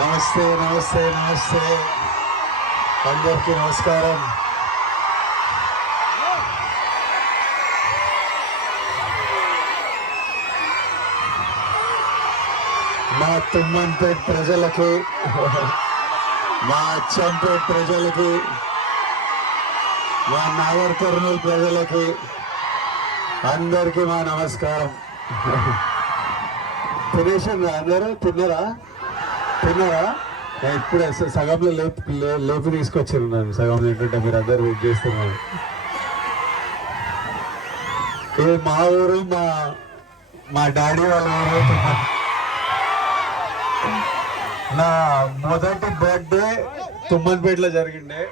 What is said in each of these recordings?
నమస్తే నమస్తే నమస్తే అందరికీ నమస్కారం. మా తుమ్మన్పేట్ ప్రజలకి, మా అచ్చంపేట్ ప్రజలకి, మా నాగర్ కర్నూలు ప్రజలకి అందరికీ మా నమస్కారం. తినేసాను అందరూ తిన్నారా? ఇప్పుడే సగంలో లేపు తీసుకొచ్చారు నన్ను. సగంలో ఏంటంటే మీరు అందరు వెయిట్ చేస్తున్నారు. ఇది మా ఊరు, మా డాడీ వాళ్ళ ఊరు. నా మొదటి బర్త్డే తుమ్మన్పేటలో జరిగిండే.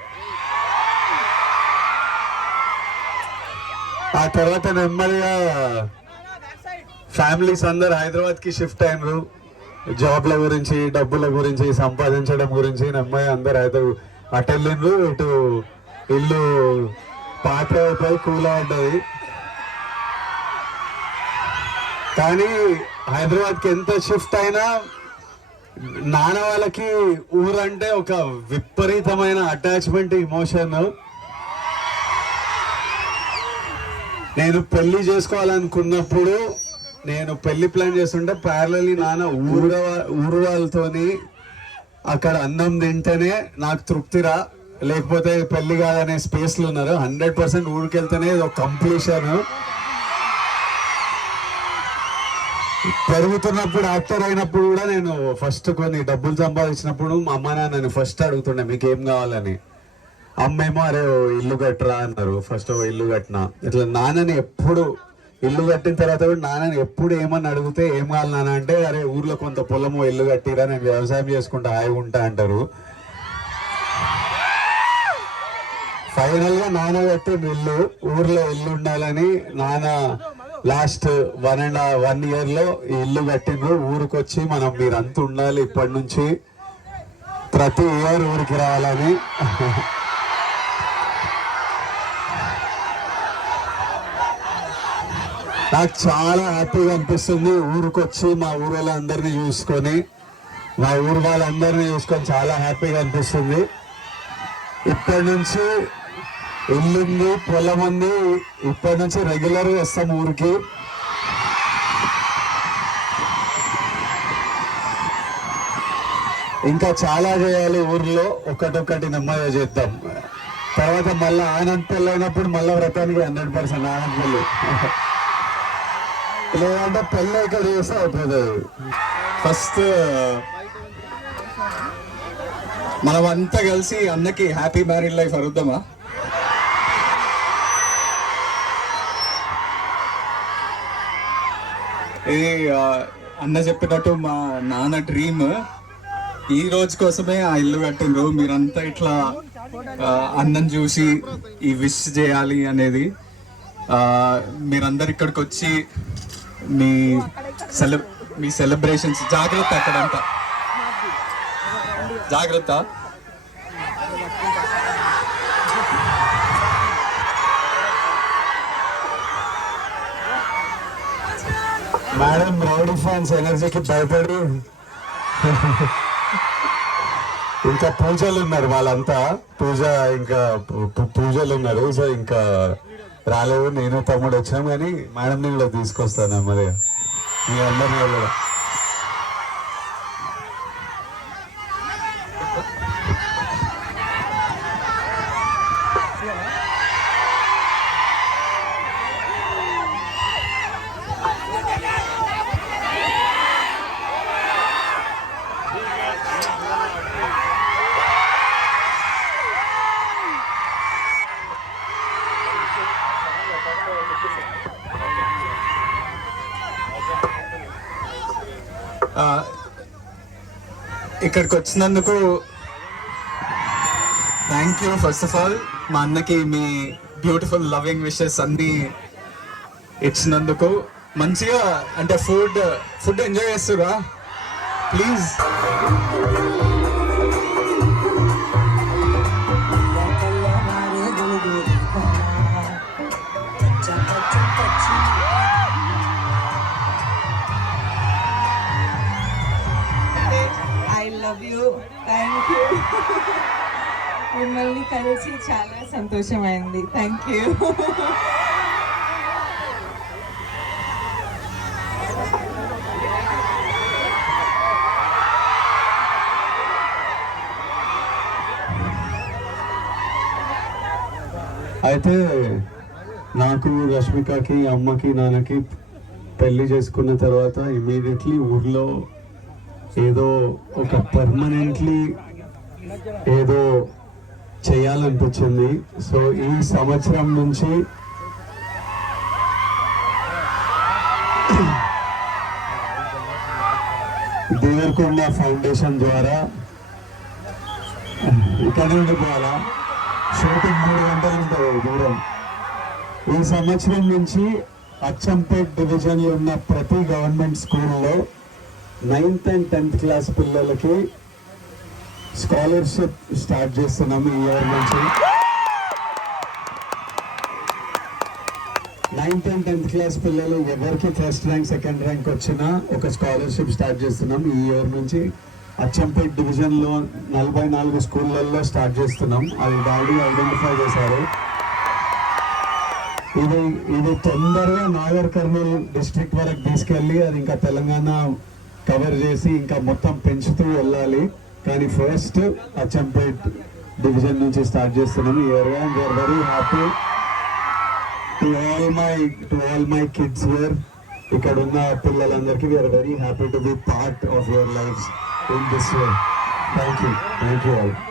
ఆ తర్వాత నెమ్మదిగా ఫ్యామిలీస్ అందరు హైదరాబాద్కి షిఫ్ట్ అయినరు. జాబ్ల గురించి, డబ్బుల గురించి, సంపాదించడం గురించి నెమ్మది అందరు అయితే అటు వెళ్ళిండ్రు. ఇటు ఇల్లు పాత అయిపోయి కూలా ఉంటుంది. కానీ హైదరాబాద్కి ఎంత షిఫ్ట్ అయినా నాన్న వాళ్ళకి ఊరంటే ఒక విపరీతమైన అటాచ్మెంట్, ఇమోషన్. నేను పెళ్లి చేసుకోవాలనుకున్నప్పుడు, నేను పెళ్లి ప్లాన్ చేస్తుంటే ప్యారలీ నాన్న ఊరు వాళ్ళతోని అక్కడ అన్నం తింటేనే నాకు తృప్తిరా, లేకపోతే పెళ్లి కాదనే స్పేస్లు ఉన్నారు. 100% ఊరికి వెళ్తేనే ఒక కంప్లీషన్. పెరుగుతున్నప్పుడు, యాక్టర్ అయినప్పుడు కూడా నేను ఫస్ట్ కొన్ని డబ్బులు సంపాదించినప్పుడు మా అమ్మ నాన్న ఫస్ట్ అడుగుతుండే మీకు ఏం కావాలని. అమ్మేమో అరే ఇల్లు కట్టరా అన్నారు. ఫస్ట్ ఇల్లు కట్టినా. ఇట్లా నాన్నని ఎప్పుడు ఇల్లు కట్టిన తర్వాత కూడా నాన్నని ఎప్పుడు ఏమని అడిగితే ఏం కావాలి నాన్న అంటే అరే ఊర్లో కొంత పొలము ఇల్లు కట్టిరా, నేను వ్యవసాయం చేసుకుంటా హాయిగా ఉంటా అంటారు. ఫైనల్ గా నాన్న కట్టిన ఇల్లు, ఊర్లో ఇల్లు ఉండాలని నాన్న లాస్ట్ 1.5 year లో ఈ ఇల్లు కట్టిండ్రు. ఊరికి వచ్చి మనం మీరంతా ఉండాలి, ఇప్పటి నుంచి ప్రతి ఇయర్ ఊరికి రావాలని. నాకు చాలా హ్యాపీగా అనిపిస్తుంది. ఊరికి వచ్చి మా ఊరు వాళ్ళందరినీ చూసుకొని, మా ఊరు వాళ్ళందరినీ చూసుకొని చాలా హ్యాపీగా అనిపిస్తుంది. ఇప్పటి నుంచి ఇల్లుంది, పొలం ఉంది. ఇప్పటి నుంచి రెగ్యులర్గా వస్తాం ఊరికి. ఇంకా చాలా చేయాలి ఊర్లో, ఒకటొక్కటి నెమ్మదిగా చేద్దాం. తర్వాత మళ్ళీ ఆనంద్ పెళ్ళి అయినప్పుడు మళ్ళీ వ్రతానికి 100% ఆనంద్ పెళ్ళి, లేదంటే పెళ్ళి ఇక్కడ చేస్తే అయిపోతుంది. ఫస్ట్ మనం అంతా కలిసి అన్నకి హ్యాపీ మ్యారీడ్ లైఫ్ అరుద్దామా? ఇది అన్న చెప్పినట్టు మా నాన్న డ్రీమ్. ఈ రోజు కోసమే ఆ ఇల్లు కట్టిండ్రు. మీరంతా ఇట్లా అన్నం చూసి ఈ విష్ చేయాలి అనేది. మీరందరు ఇక్కడికి వచ్చి మీ సెలబ్రేషన్స్ జాగ్రత్త, అక్కడంతా జాగ్రత్త. మేడం రౌడీ ఫ్యాన్స్ ఎనర్జీకి భయపడి ఇంకా పూజలు ఉన్నారు వాళ్ళంతా. పూజలు ఉన్నారు. సో ఇంకా రాలేదు. నేను తమ్ముడు వచ్చాం, కానీ మేడంని కూడా తీసుకొస్తాను మరి మీ అందరినీ కూడా. ఇక్కడికి వచ్చినందుకు thank you. First of all మా అన్నకి మీ బ్యూటిఫుల్ లవింగ్ విషెస్ అన్ని ఇచ్చినందుకు. మంచిగా అంటే ఫుడ్ ఎంజాయ్ చేస్తురా please. love you thank you. మిమ్మల్ని కలిసి చాలా సంతోషమైంది. Thank you. అయితే నాకు రష్మికకి అమ్మకి నాన్నకి పెళ్లి చేసుకున్న తర్వాత ఇమీడియట్లీ ఊర్లో ఏదో ఒక పర్మనెంట్లీ ఏదో చేయాలనిపించింది. సో ఈ సంవత్సరం నుంచి దేవరకొండ ఫౌండేషన్ ద్వారా ఇక్కడ నుండి పోవాలా, షూటింగ్ 3 గంటలు ఉంటుంది దూరం. ఈ సంవత్సరం నుంచి అచ్చంపేట్ డివిజన్లో ఉన్న ప్రతి గవర్నమెంట్ స్కూల్లో 9th and 10th క్లాస్ పిల్లలకి స్కాలర్షిప్ స్టార్ట్ చేస్తున్నాము ఈ ఇయర్ నుంచి. 9th and 10th క్లాస్ పిల్లలు ఎవరికి ఫస్ట్ ర్యాంక్ సెకండ్ ర్యాంక్ వచ్చినా ఒక స్కాలర్షిప్ స్టార్ట్ చేస్తున్నాం ఈ ఇయర్ నుంచి. అచ్చంపేట్ డివిజన్లో 44 స్కూళ్ళల్లో స్టార్ట్ చేస్తున్నాం. అది డాడీ ఐడెంటిఫై చేశారు. ఇది తొందరగా నాగర్ కర్నూల్ డిస్ట్రిక్ట్ వరకు తీసుకెళ్ళి అది ఇంకా తెలంగాణ కవర్ చేసి ఇంకా మొత్తం పెంచుతూ వెళ్ళాలి. కానీ ఫస్ట్ అచ్చంపేట్ డివిజన్ నుంచి స్టార్ట్ చేస్తున్నాం ఈ year. And we are very happy to all my kids here. ఇక్కడ ఉన్న పిల్లలందరికీ we are very happy to be part of your life in this way. Thank you all.